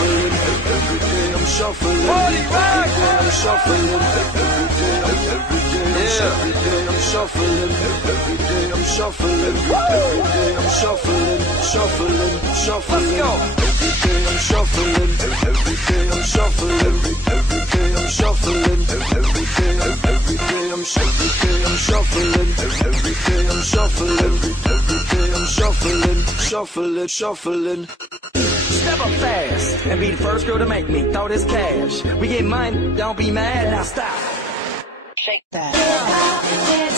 shuffling. Every day I'm shuffling. Every day I'm shuffling. Every day I'm shuffling. Every day I'm shuffling. Every day I'm shuffling. Shuffling. Let's go. Every day I'm shuffling. Every day I'm shuffling. Every day I'm shuffling. Every day I'm shuffling. Every day I'm shuffling. Every day I'm shuffling. Step up fast and be the first girl to make me throw this cash. We get money, don't be mad, now stop. Shake that.